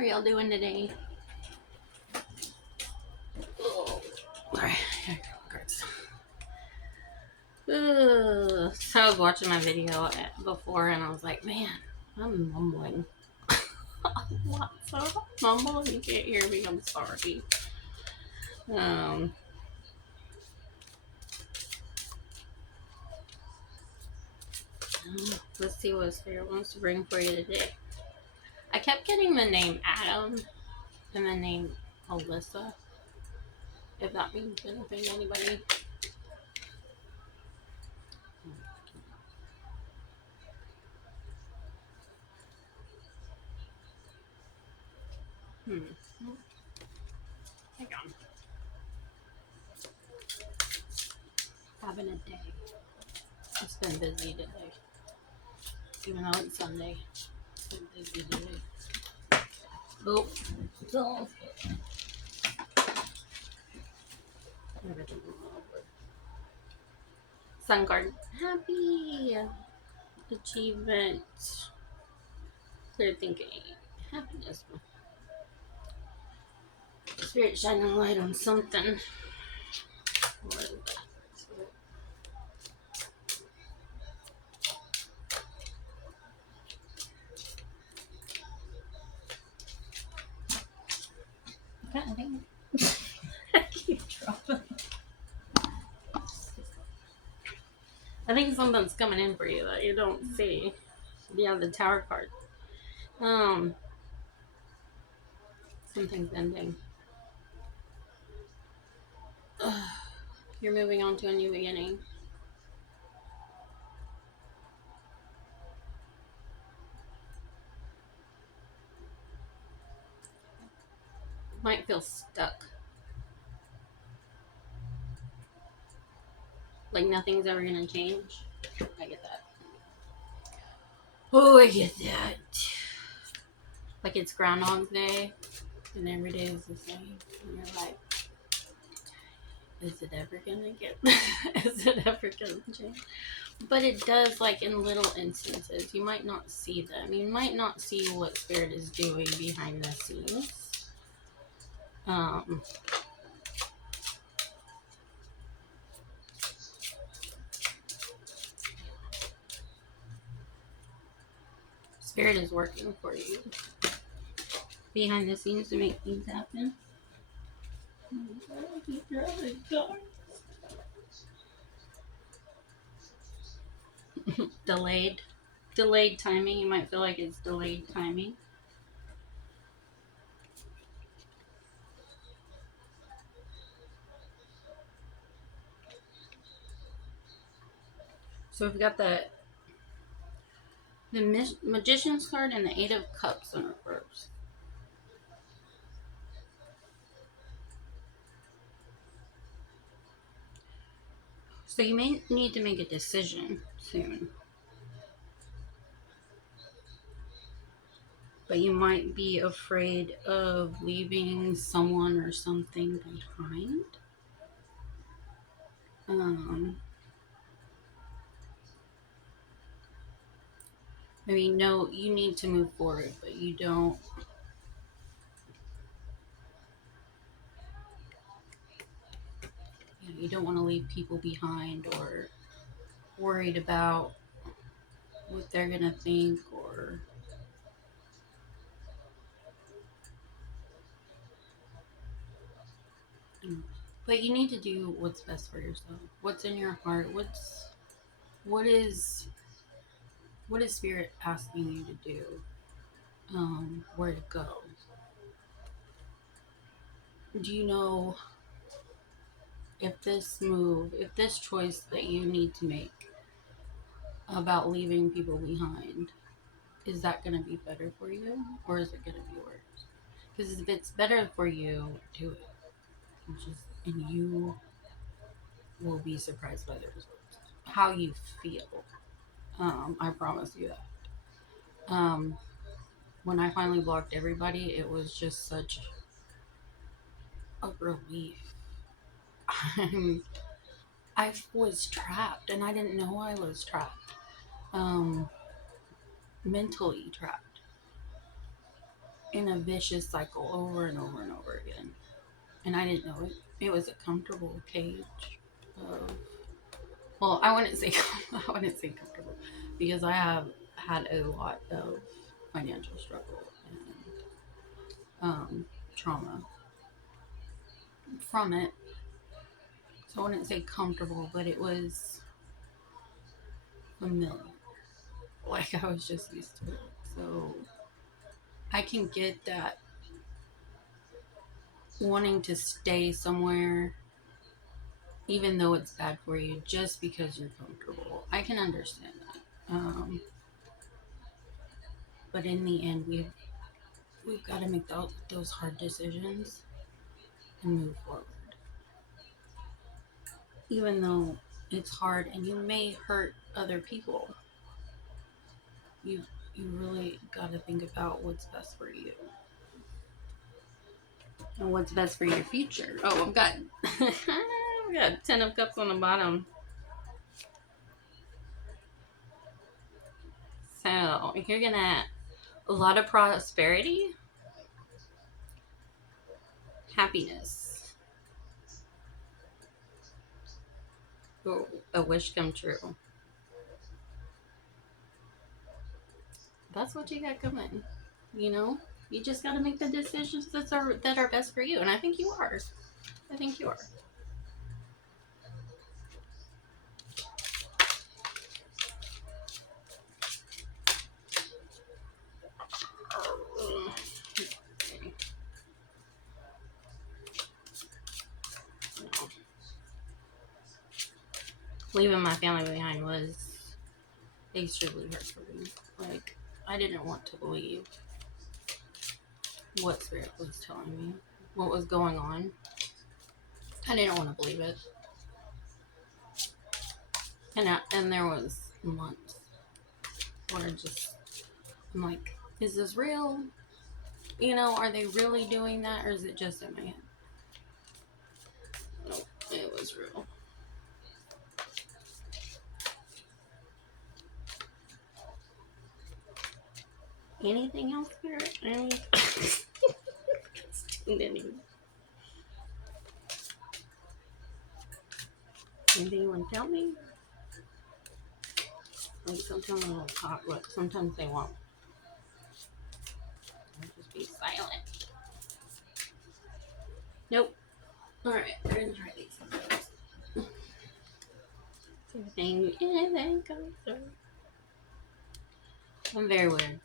are y'all doing today? Oh, sorry. So I was watching my video before and I was like, man, I'm mumbling a lot. So if I mumble and you can't hear me, I'm sorry. Let's see what Spirit wants to bring for you today. I kept getting the name Adam and the name Alyssa. If that means anything to anybody. Hang on. Having a day. It's been busy today. Even though it's Sunday. It's been busy today. Oh. Sun Garden. Happy achievement. Clear thinking. Happiness. Spirit shining a light on something. What is that? I keep dropping. I think something's coming in for you that you don't see. Yeah, the Tower card. Something's ending. You're moving on to a new beginning. Might feel stuck. Like nothing's ever gonna change. I get that. Oh, I get that. Like it's Groundhog Day, and every day is the same. And you're like, is it ever gonna get? Is it ever gonna change? But it does, like in little instances. You might not see them. You might not see what Spirit is doing behind the scenes. Spirit is working for you behind the scenes to make things happen. Delayed timing. You might feel like it's delayed timing. So we've got the Magician's card and the Eight of Cups in reverse. So you may need to make a decision soon. But you might be afraid of leaving someone or something behind. Maybe no, you need to move forward, but you don't. You don't want to leave people behind or worried about what they're gonna think or. But you need to do what's best for yourself. What's in your heart? What is Spirit asking you to do? Where to go? Do you know if this choice that you need to make about leaving people behind, is that going to be better for you or is it going to be worse? Because if it's better for you, do it. And you will be surprised by the results. How you feel. I promise you that. When I finally blocked everybody, it was just such a relief. I was trapped and I didn't know I was trapped. Mentally trapped. in a vicious cycle over and over and over again. And I didn't know it. It was a comfortable cage of, well, I wouldn't say I wouldn't say comfortable because I have had a lot of financial struggle and trauma from it. So I wouldn't say comfortable, but it was familiar. Like I was just used to it. So I can get that wanting to stay somewhere even though it's bad for you just because you're comfortable. I can understand that. But in the end, we've got to make those hard decisions and move forward. Even though it's hard and you may hurt other people, you you really got to think about what's best for you and what's best for your future. Oh, I've got I've got 10 of cups on the bottom. So you're gonna a lot of prosperity, happiness, oh, a wish come true. That's what you got coming. You know, you just got to make the decisions that are best for you, and I think you are. I think you are. Leaving my family behind was extremely hard for me. Like, I didn't want to believe what spirit was telling me, what was going on. I didn't want to believe it, and there was months where I'm like, is this real? You know, are they really doing that, or is it just in my head? No, it was real. Anything else, Spirit? Anything you want to tell me? Like sometimes they'll talk, but sometimes they won't. They'll just be silent. Nope. Alright, we're gonna try these. Anything comes through. I'm very weird.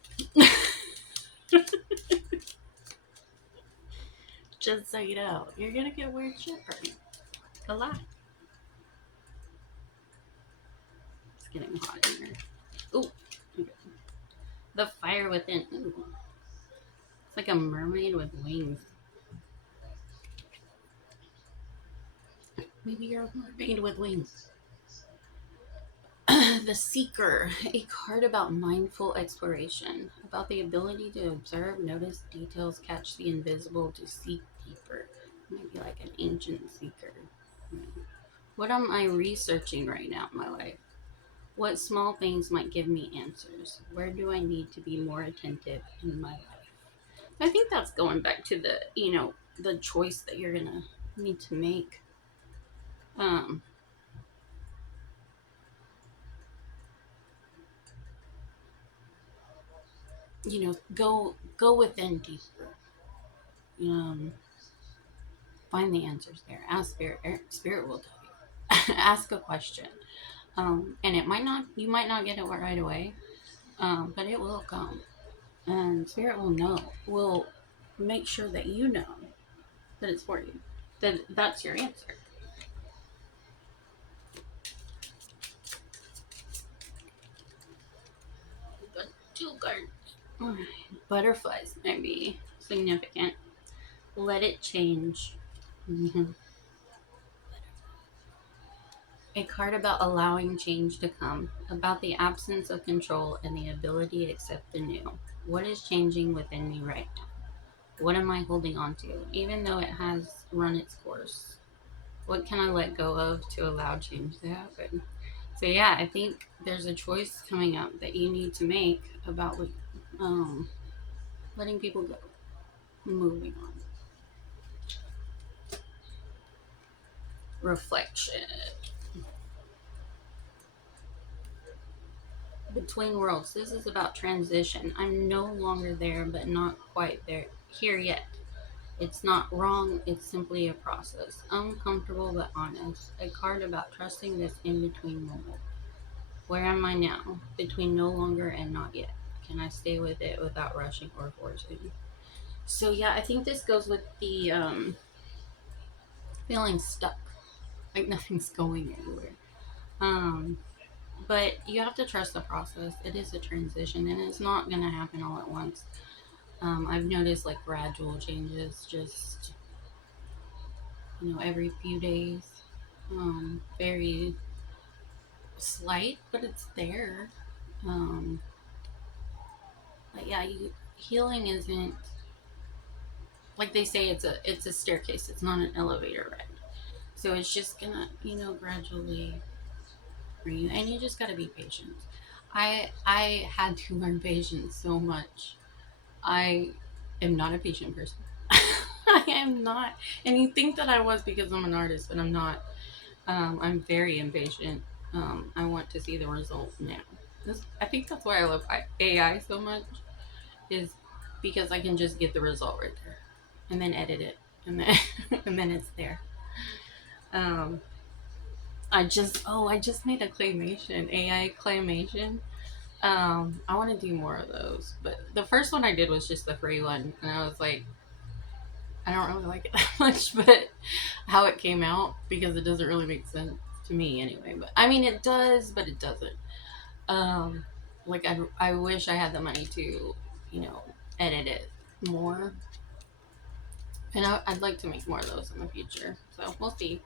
Just so you know, you're gonna get weird shit from me. A lot. It's getting hot in here. Ooh. Okay. The fire within. Ooh. It's like a mermaid with wings. Maybe you're a mermaid with wings. The Seeker, a card about mindful exploration, about the ability to observe, notice details, catch the invisible, to seek deeper. Maybe like an ancient seeker. What am I researching right now in my life? What small things might give me answers? Where do I need to be more attentive in my life? I think that's going back to the choice that you're gonna need to make. Um, go within deeper. Um, find the answers there. Ask spirit. Spirit will tell you. Ask a question. And you might not get it right away, but it will come. And spirit will know, will make sure that you know that it's for you, that that's your answer. But two cards. Butterflies might be significant. Let it change. Mhm. A card about allowing change to come, about the absence of control and the ability to accept the new. What is changing within me right now? What am I holding on to, even though it has run its course? What can I let go of to allow change to happen? So yeah, I think there's a choice coming up that you need to make about um, letting people go, moving on. Reflection. Between worlds. This is about transition. I'm no longer there, but not quite there here yet. It's not wrong, it's simply a process. Uncomfortable but honest. A card about trusting this in between moment. Where am I now? Between no longer and not yet. Can I stay with it without rushing or forcing? So yeah, I think this goes with the feeling stuck, like nothing's going anywhere. Um, but you have to trust the process. It is a transition, and it's not gonna happen all at once. I've noticed like gradual changes, just every few days. Very slight, but it's there. Um, but yeah, healing isn't like they say. It's a staircase. It's not an elevator ride. So it's just gonna gradually bring you, and you just gotta be patient. I had to learn patience so much. I am not a patient person. I am not, and you think that I was because I'm an artist, but I'm not. I'm very impatient. I want to see the result now. I think that's why I love AI so much, is because I can just get the result right there, and then edit it, and then and then it's there. Um, I just made a claymation, AI claymation. I want to do more of those, but the first one I did was just the free one, and I was like, I don't really like it that much, but how it came out, because it doesn't really make sense to me anyway. But I mean, it does, but it doesn't. Um, like I wish I had the money to, edit it more, and I'd like to make more of those in the future. So we'll see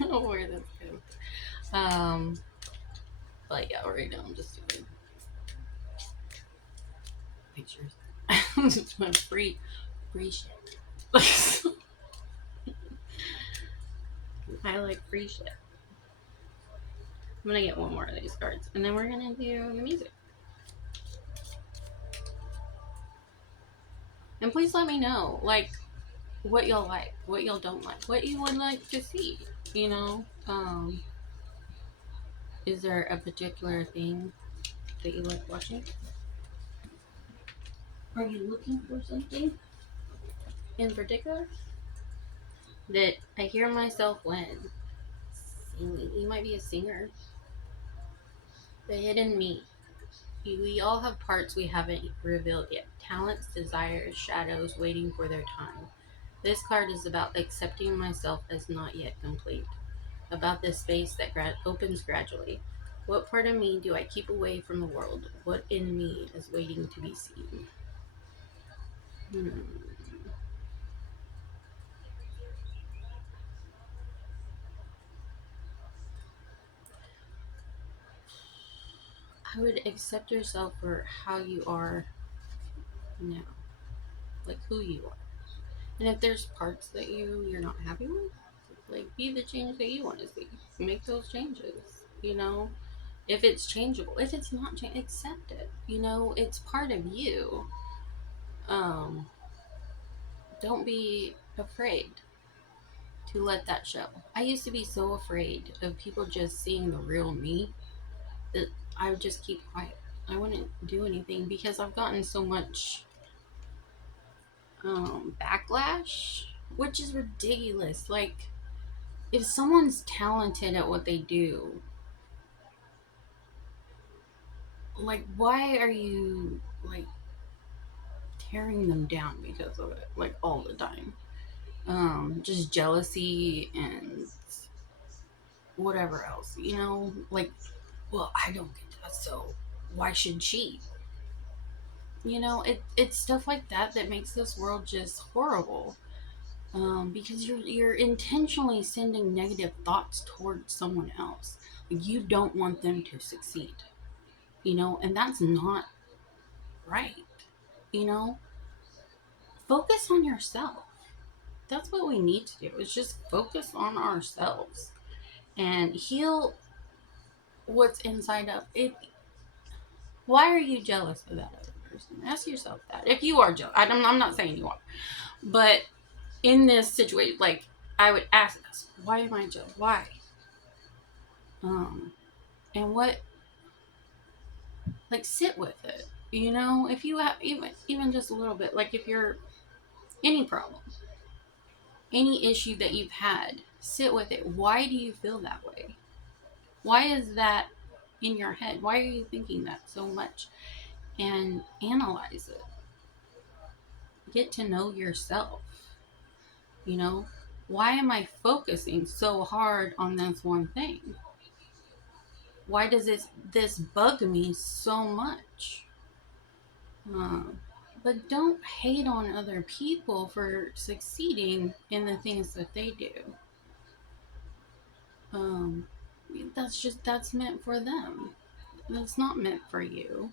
where this goes. But yeah, right now I'm just doing pictures. Just doing free shit. I like free shit. I'm gonna get one more of these cards, and then we're gonna do the music. And please let me know, like, what y'all like, what y'all don't like, what you would like to see. You know, is there a particular thing that you like watching? Are you looking for something in particular that I hear myself when singing? You might be a singer. The hidden me. We all have parts we haven't revealed yet. Talents, desires, shadows waiting for their time. This card is about accepting myself as not yet complete. About this space that opens gradually. What part of me do I keep away from the world? What in me is waiting to be seen? Hmm. I would accept yourself for how you are now, like who you are. And if there's parts that you're not happy with, like be the change that you want to see. Make those changes. If it's changeable, if it's not, accept it. It's part of you. Um, don't be afraid to let that show. I used to be so afraid of people just seeing the real me that I would just keep quiet. I wouldn't do anything because I've gotten so much backlash, which is ridiculous. Like, if someone's talented at what they do, like, why are you like tearing them down because of it, like all the time? Just jealousy and whatever else, like, well, I don't get that, so why should she? It's stuff like that that makes this world just horrible. Because you're intentionally sending negative thoughts towards someone else. You don't want them to succeed, and that's not right. You know, focus on yourself. That's what we need to do. Is just focus on ourselves and heal what's inside of it. Why are you jealous of that other person? person? Ask yourself that. If you are jealous, I'm not saying you are, but in this situation, like, I would ask us, why am I jealous? Why? Um, and what, like, sit with it. You know, if you have even just a little bit, like, if you're any problem, any issue that you've had, sit with it. Why do you feel that way? Why is that in your head? Why are you thinking that so much? And analyze it. Get to know yourself. You know, why am I focusing so hard on this one thing? Why does this bug me so much? Um, but don't hate on other people for succeeding in the things that they do. Um, that's meant for them. That's not meant for you.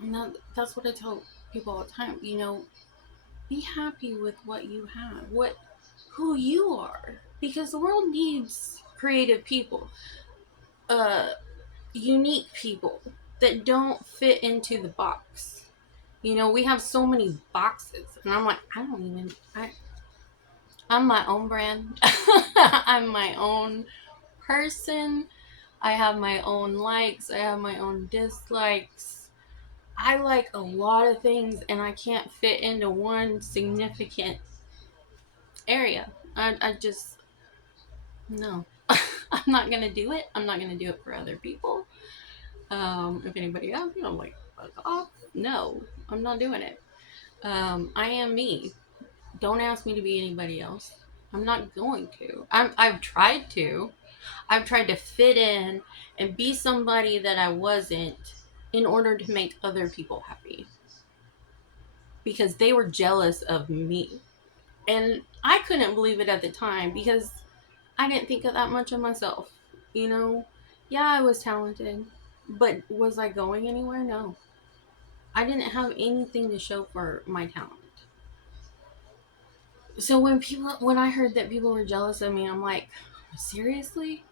And that's what I tell people all the time. You know, be happy with what you have, who you are, because the world needs creative people, uh, unique people that don't fit into the box. You know, we have so many boxes, and I'm like, I'm my own brand. I'm my own person. I have my own likes. I have my own dislikes. I like a lot of things, and I can't fit into one significant area. I just, no. I'm not going to do it. I'm not going to do it for other people. If anybody else, you know, like, fuck off. No, I'm not doing it. I am me. Don't ask me to be anybody else. I'm not going to. I've tried to. I've tried to fit in and be somebody that I wasn't in order to make other people happy because they were jealous of me. And I couldn't believe it at the time because I didn't think of that much of myself. You know, yeah, I was talented, but was I going anywhere? No. I didn't have anything to show for my talent. So when I heard that people were jealous of me, I'm like, seriously?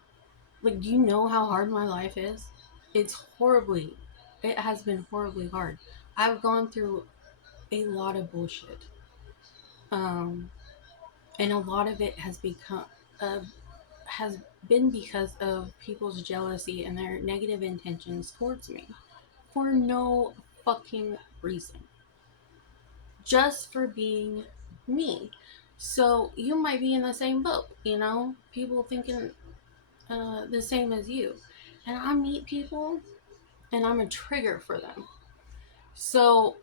Like, do you know how hard my life is? It has been horribly hard. I've gone through a lot of bullshit. Um, and a lot of it has been because of people's jealousy and their negative intentions towards me for no fucking reason. Just for being me. So you might be in the same boat, you know? People thinking the same as you. And I meet people and I'm a trigger for them. So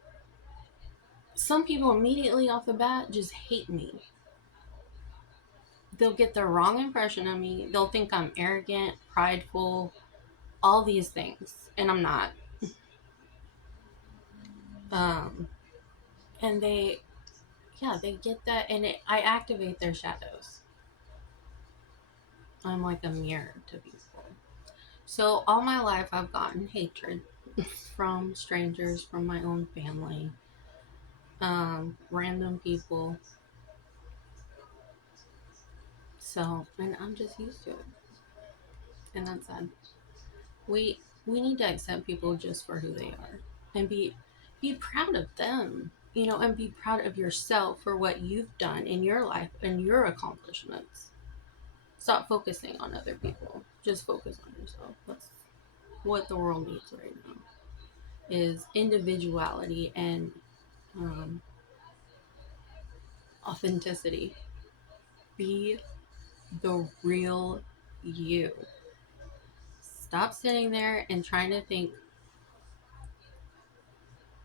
some people immediately off the bat just hate me. They'll get the wrong impression of me. They'll think I'm arrogant, prideful, all these things. And I'm not. Um, and they get that, and I activate their shadows. I'm like a mirror to people. So all my life I've gotten hatred from strangers, from my own family, random people. So, and I'm just used to it, and that's sad. We need to accept people just for who they are, and be proud of them, you know, and be proud of yourself for what you've done in your life and your accomplishments. Stop focusing on other people. Just focus on yourself. That's what the world needs right now. Is individuality and um, authenticity. Be the real you. Stop sitting there and trying to think,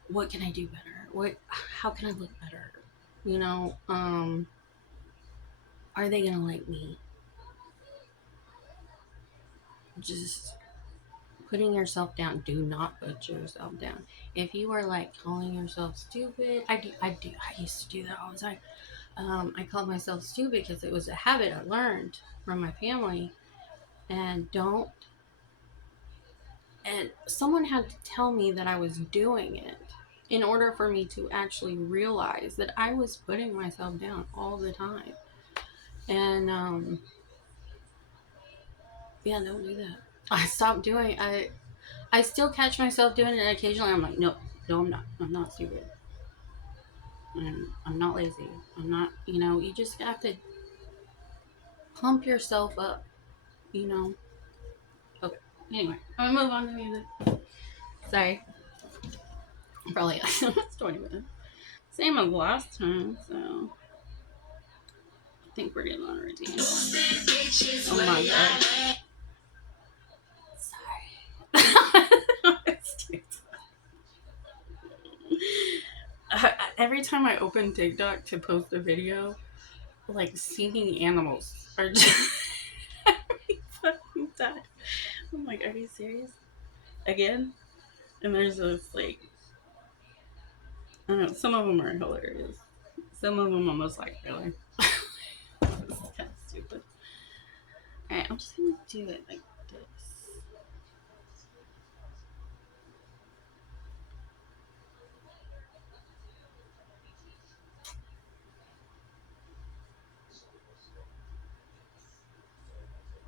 what can I do better? How can I look better? You know, are they gonna like me? Just putting yourself down. Do not put yourself down. If you are like calling yourself stupid, I used to do that all the time. I called myself stupid because it was a habit I learned from my family, and don't. And someone had to tell me that I was doing it in order for me to actually realize that I was putting myself down all the time. And yeah, don't do that. I stopped doing. I still catch myself doing it occasionally. I'm like, no, no, I'm not. I'm not stupid. I'm not lazy. I'm not, you just have to pump yourself up, you know. Okay. Anyway, I'm gonna move on to music. Sorry. Probably almost 20 minutes. Same as last time, so I think we're getting on a routine. Oh my god. Sorry. Every time I open TikTok to post a video, like singing animals are just every fucking time. I'm like, are you serious? Again? And there's this like, I don't know, some of them are hilarious. Some of them I'm almost like, really? This is kind of stupid. Alright, I'm just gonna do it like this.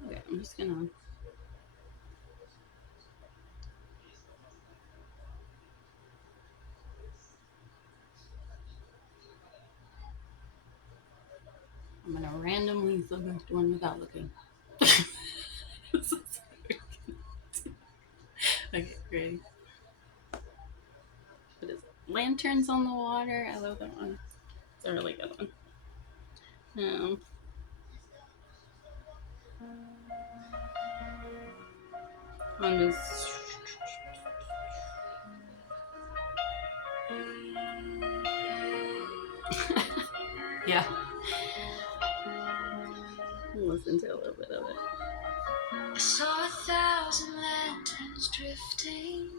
Okay, I'm gonna randomly select one without looking. Okay, ready? What is it? Lanterns on the Water. I love that one. It's a really good one. Um, I'm just. Yeah, listen to a little bit of it. I saw 1,000 lanterns drifting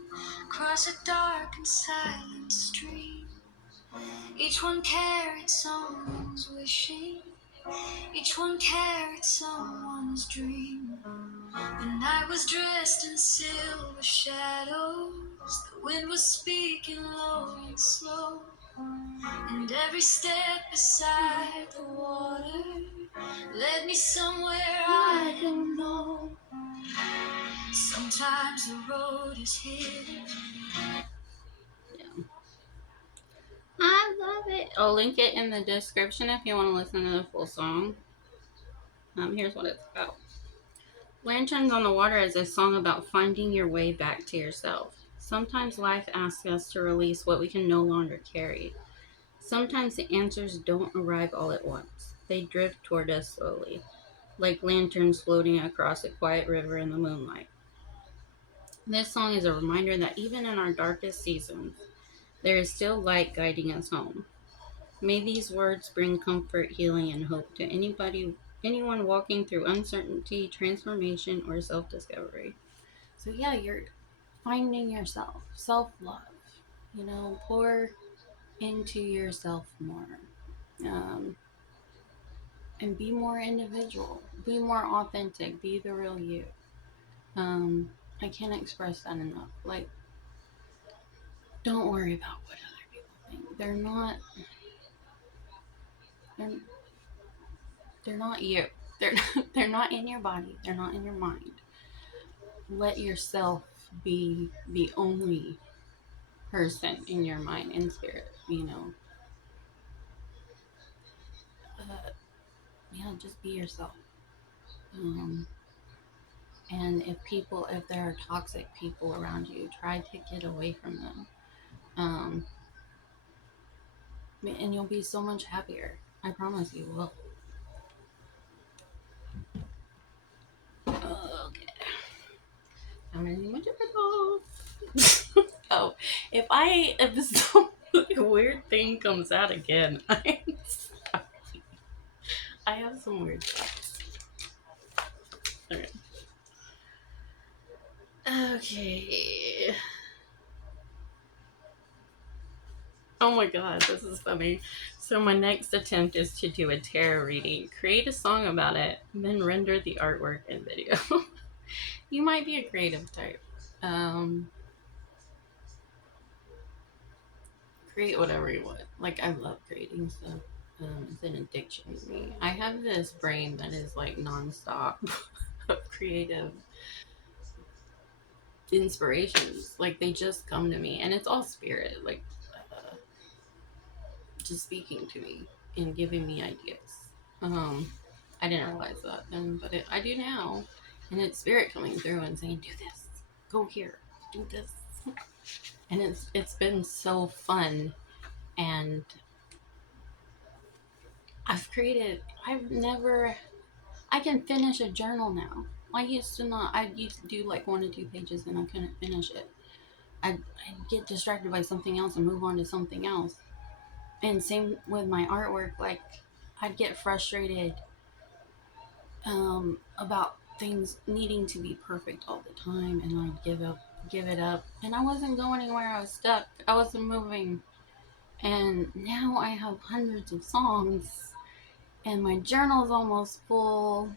across a dark and silent stream. Each one carried someone's wishing, each one carried someone's dream. The night was dressed in silver shadows, the wind was speaking low and slow, and every step beside the water led me somewhere I don't know. Sometimes the road is hidden. Yeah. I love it. I'll link it in the description if you want to listen to the full song. Here's what it's about. Lanterns on the Water is a song about finding your way back to yourself. Sometimes life asks us to release what we can no longer carry. Sometimes the answers don't arrive all at once. They drift toward us slowly, like lanterns floating across a quiet river in the moonlight. This song is a reminder that even in our darkest seasons, there is still light guiding us home. May these words bring comfort, healing, and hope to anyone walking through uncertainty, transformation, or self-discovery. So yeah, you're finding yourself, self-love. Pour into yourself more, um, and be more individual, be more authentic, be the real you. Um, I can't express that enough. Like, don't worry about what other people think. They're they're not you. They're they're not in your body. They're not in your mind. Let yourself be the only person in your mind and spirit. Uh, yeah, just be yourself. Um, and if there are toxic people around you, try to get away from them. Um, and you'll be so much happier. I promise you will. Okay. How many more difficult? Oh, if some weird thing comes out again, I have some weird stuff. Okay. Okay. Oh my god, this is funny. So my next attempt is to do a tarot reading, create a song about it, then render the artwork and video. You might be a creative type. Um, Create whatever you want. Like, I love creating stuff. It's an addiction to me. I have this brain that is like nonstop of creative. inspirations. Like, they just come to me, and it's all spirit, like, just speaking to me and giving me ideas. Um, I didn't realize that then, but I do now. And it's spirit coming through and saying, "Do this, go here, do this," and it's been so fun. And I've never. I can finish a journal now. I used to not. I used to do like 1 to 2 pages and I couldn't finish it. I'd get distracted by something else and move on to something else. And same with my artwork. Like, I'd get frustrated about things needing to be perfect all the time, and I'd give it up, and I wasn't going anywhere. I was stuck. I wasn't moving. And now I have hundreds of songs, and my journal's almost full,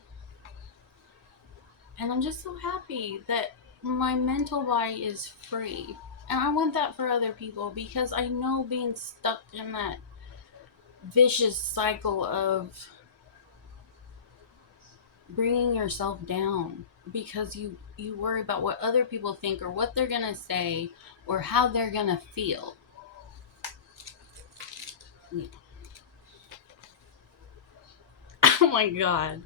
and I'm just so happy that my mental body is free. And I want that for other people, because I know being stuck in that vicious cycle of bringing yourself down because you worry about what other people think or what they're going to say or how they're going to feel. Yeah. Oh my god.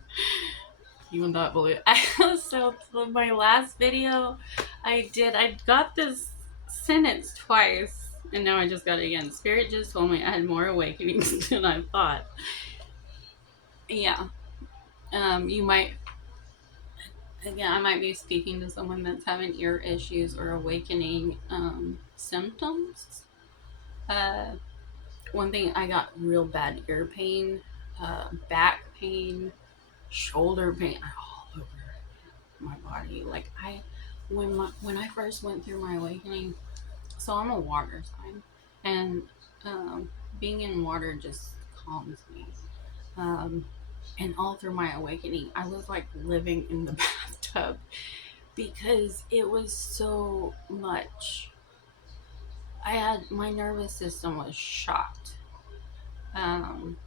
You will not believe it. So my last video I got this sentence twice, and now I just got it again. Spirit just told me I had more awakenings than I thought. Yeah. You might, again, I might be speaking to someone that's having ear issues or awakening symptoms. Uh, One thing, I got real bad ear pain, back pain, shoulder pain, all over my body. Like, when I first went through my awakening, so I'm a water sign, and being in water just calms me. Um, and all through my awakening, I was like living in the bathtub because it was so much. My nervous system was shot. Um,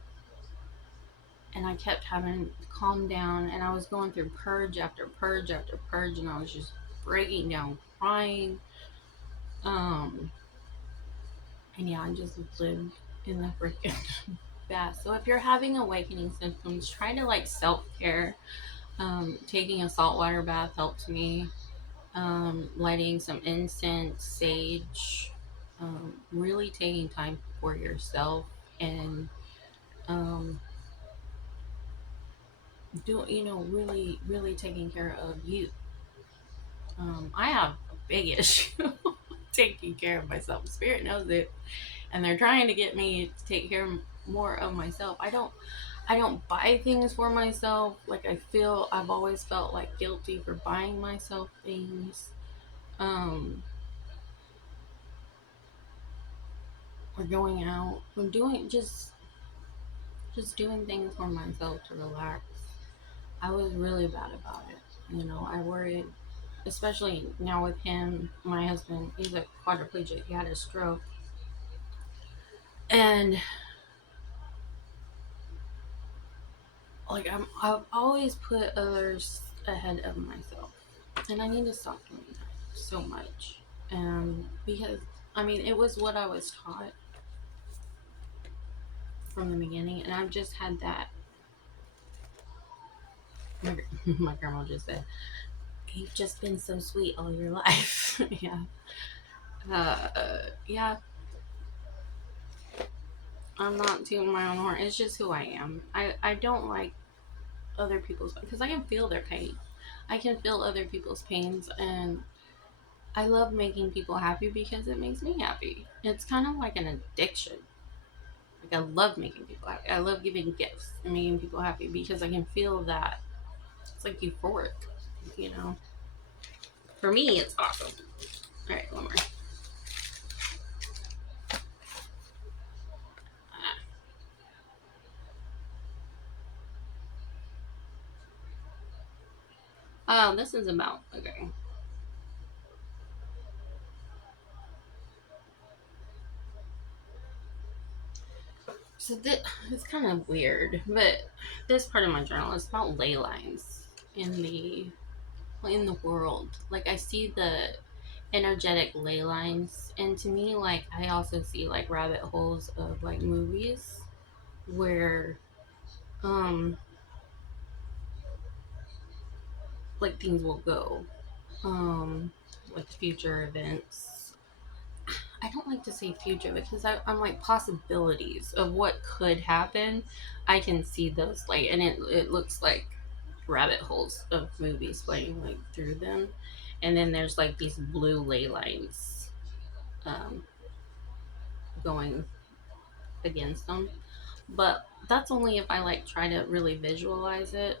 and I kept having to calm down, and I was going through purge after purge after purge, and I was just breaking down, crying. Um, and yeah, I just lived in the freaking bath. So if you're having awakening symptoms, try to like self-care. Taking a saltwater bath helps me. Lighting some incense, sage, really taking time for yourself, and um, really, really taking care of you. I have a big issue taking care of myself. Spirit knows it, and they're trying to get me to take care more of myself. I don't buy things for myself. Like, I've always felt like guilty for buying myself things. Um, or going out, or doing just doing things for myself to relax. I was really bad about it. I worried, especially now with him, my husband, he's a quadriplegic. He had a stroke. And like, I've always put others ahead of myself. And I need to stop doing that so much. Because, I mean, it was what I was taught from the beginning. And I've just had that. My grandma just said, "You've just been so sweet all your life." Yeah. Yeah. I'm not tooting my own horn. It's just who I am. I don't like other people's, because I can feel their pain. I can feel other people's pains, and I love making people happy because it makes me happy. It's kind of like an addiction. Like, I love making people happy. I love giving gifts and making people happy because I can feel that. It's like euphoric, you know. For me, it's awesome. All right, one more. Oh, this is about, okay. So it's kind of weird, but this part of my journal is about ley lines in the world. Like, I see energetic ley lines. And to me, like, I also see like rabbit holes of like movies where um like things will go. Like future events. I don't like to say future because I'm like possibilities of what could happen. I can see those like, and it looks like rabbit holes of movies playing like through them, and then there's like these blue ley lines um, going against them. But that's only if I like try to really visualize it.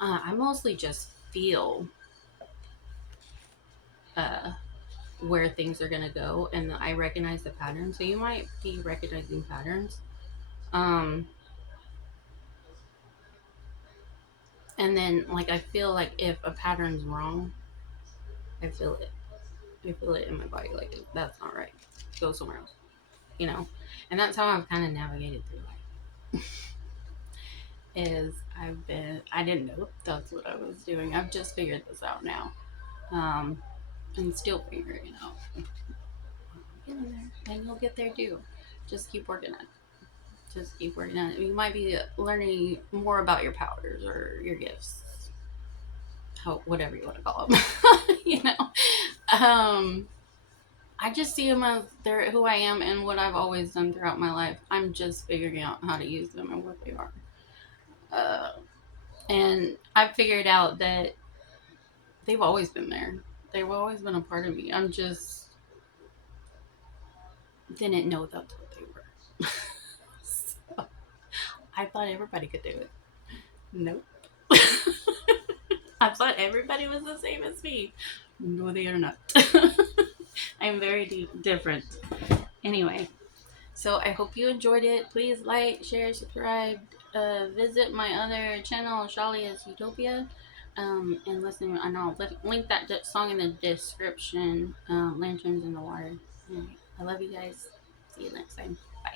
I mostly just feel uh, where things are gonna go, and I recognize the pattern. So you might be recognizing patterns. Um, and then like I feel like if a pattern's wrong, I feel it. I feel it in my body. Like that's not right. Go somewhere else. You know, and that's how I've kind of navigated through life. Is I didn't know that's what I was doing. I've just figured this out now. Um, and still figuring it out. Getting there, and you'll get there too. Just keep working on it. Just keep working on it. You might be learning more about your powers or your gifts, how whatever you want to call them. you know, um, I just see them as they're who I am and what I've always done throughout my life. I'm just figuring out how to use them and what they are. Uh, and I've figured out that they've always been there. They've always been a part of me. I'm just didn't know that's what they were. So, I thought everybody could do it. Nope. I thought everybody was the same as me. No, they are not. I'm very different. Anyway, so I hope you enjoyed it. Please like, share, subscribe. Visit my other channel, Shalia's Utopia. And listen, and I'll link that song in the description. Lanterns in the Water. Anyway, I love you guys. See you next time. Bye.